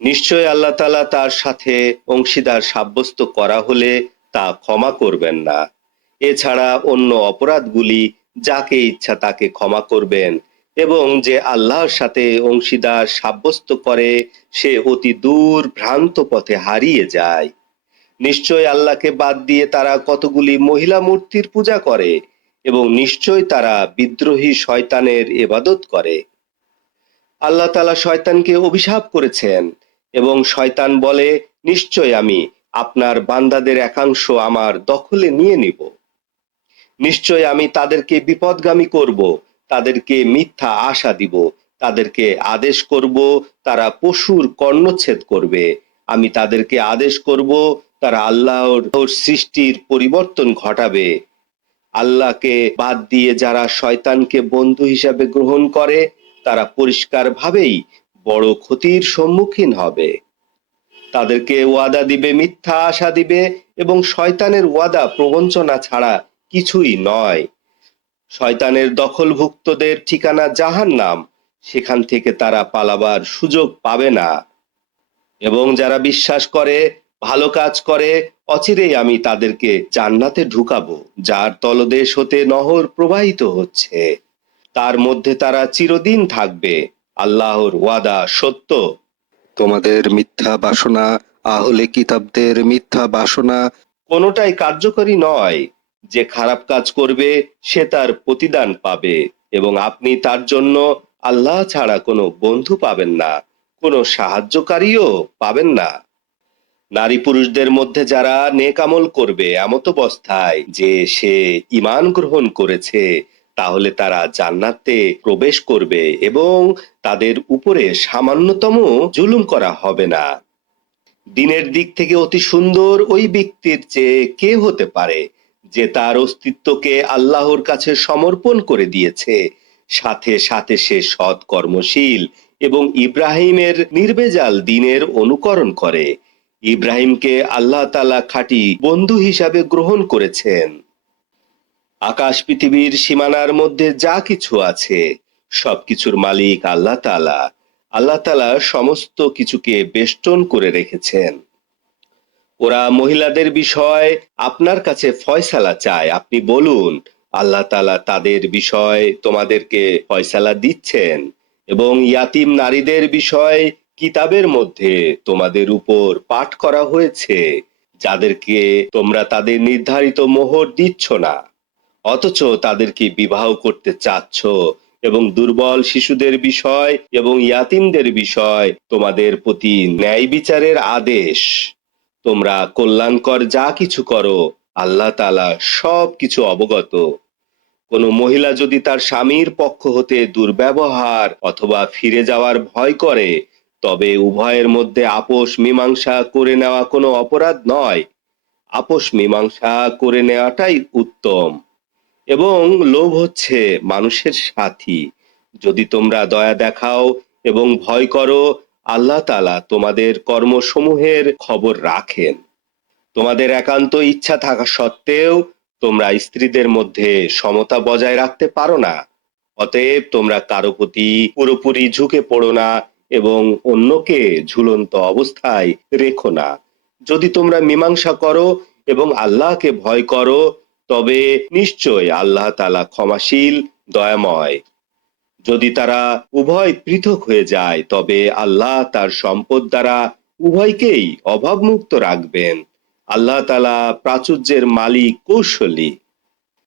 নিশ্চয় আল্লাহ তাআলা তার সাথে অংশীদার সাব্যস্ত করা হলে তা ক্ষমা করবেন না। এছাড়া অন্য অপরাধগুলি যাকে ইচ্ছা তাকে ক্ষমা করবেন, এবং যে আল্লাহর সাথে অংশীদার সাব্যস্ত করে সে অতি দূর ভ্রান্ত পথে হারিয়ে যায়। নিশ্চয় আল্লাহকে বাদ দিয়ে তারা কতগুলি মহিলা মূর্তির পূজা করে, এবং নিশ্চয় তারা বিদ্রোহী শয়তানের ইবাদত করে। আল্লাহ তাআলা শয়তানকে অভিশাপ করেছেন, এবং শয়তান বলে, নিশ্চয় আমি আপনার বান্দাদের একাংশ আমার দখলে নিয়ে নিব। নিশ্চয় আমি তাদেরকে বিপদগামী করব, তাদেরকে মিথ্যা আশা দিব, তাদেরকে আদেশ করব তারা পশুর কর্ণচ্ছেদ করবে। আমি তাদেরকে আদেশ করব তারা আল্লাহর সৃষ্টির পরিবর্তন ঘটাবে। আল্লাহকে বাদ দিয়ে যারা শয়তানকে বন্ধু হিসাবে গ্রহণ করে তারা পরিষ্কারভাবেই বড় ক্ষতির সম্মুখীন হবে। তাদেরকে ওয়াদা দিবে, মিথ্যা আশা দিবে, এবং শয়তানের ওয়াদা প্রবঞ্চনা ছাড়া কিছুই নয়। শয়তানের দখলভুক্তদের ঠিকানা জাহান্নাম, সেখান থেকে তারা পালাবার সুযোগ পাবে না। এবং যারা বিশ্বাস করে, ভালো কাজ করে, অচিরেই আমি তাদেরকে জান্নাতে ঢুকাবো, যার তলদেশ হতে নহর প্রবাহিত হচ্ছে, তার মধ্যে তারা চিরদিন থাকবে। আল্লাহর ওয়াদা সত্য। তোমাদের মিথ্যা বাসনা, আহলে কিতাবদের মিথ্যা বাসনা কোনোটাই কার্যকরী নয়। যে খারাপ কাজ করবে সে তার প্রতিদান পাবে, এবং আপনি তার জন্য আল্লাহ ছাড়া কোনো বন্ধু পাবেন না, কোনো সাহায্যকারীও পাবেন না। নারী পুরুষদের মধ্যে যারা নেক আমল করবে এমত অবস্থায় যে সে ঈমান গ্রহণ করেছে, তাহলে তারা জান্নাতে প্রবেশ করবে, এবং তাদের উপরে সামান্যতম জুলুম করা হবে না। দিনের দিক থেকে অতি সুন্দর ওই ব্যক্তির চেয়ে কে হতে পারে যে তার অস্তিত্বকে আল্লাহর কাছে সমর্পণ করে দিয়েছে, সাথে সাথে সে সৎ কর্মশীল এবং ইব্রাহিমের নির্ভেজাল দ্বীনের অনুকরণ করে। ইব্রাহিমকে আল্লাহ তাআলা খাঁটি বন্ধু হিসাবে গ্রহণ করেছেন। আকাশ পৃথিবীর সীমানার মধ্যে যা কিছু আছে সবকিছুর মালিক আল্লাহ তাআলা। আল্লাহ তাআলা সমস্ত কিছুকে বেষ্টন করে রেখেছেন। ওরা মহিলাদের বিষয় আপনার কাছে ফয়সালা চায়, আপনি বলুন, আল্লাহ তাআলা তাদের বিষয় তোমাদেরকে ফয়সালা দিচ্ছেন, এবং ইয়াতিম নারীদের বিষয় কিতাবের মধ্যে তোমাদের উপর পাঠ করা হয়েছে, যাদেরকে তোমরা তাদের নির্ধারিত মোহর দিচ্ছ না, অথচ তাদেরকে বিবাহ করতে চাচ্ছ। এবং দুর্বল শিশুদের বিষয় এবং ইয়াতিমদের বিষয় তোমাদের প্রতি ন্যায় বিচারের আদেশ। তোমরা কল্যাণকর যা কিছু করো আল্লাহ তাআলা সব কিছু অবগত। কোনো মহিলা যদি তার স্বামীর পক্ষ হতে দুর্ব্যবহার অথবা ফিরে যাওয়ার ভয় করে, তবে উভয়ের মধ্যে আপোষ মীমাংসা করে নেওয়া কোনো অপরাধ নয়। আপোষ মীমাংসা করে নেওয়াটাই উত্তম। এবং লোভ হচ্ছে মানুষের সাথী। যদি তোমরা দয়া দেখাও এবং ভয় করো, আল্লাহ তাআলা তোমাদের কর্মসমূহের খবর রাখেন। তোমাদের একান্ত ইচ্ছা থাকা সত্ত্বেও তোমরা স্ত্রীদের মধ্যে সমতা বজায় রাখতে পারো না। অতএব তোমরা কারো প্রতি পুরোপুরি ঝুঁকে পড়ো না, এবং অন্যকে ঝুলন্ত অবস্থায় রেখো না। যদি তোমরা মীমাংসা করো এবং আল্লাহকে ভয় করো, তবে নিশ্চয় আল্লাহ তাআলা ক্ষমাশীল, দয়াময়। যদি তারা উভয় পৃথক হয়ে যায়, তবে আল্লাহ তার সম্পদ দ্বারা উভয়কেই অভাবমুক্ত রাখবেন। আল্লাহ তাআলা প্রাচুর্যের মালিক, কৌশলী।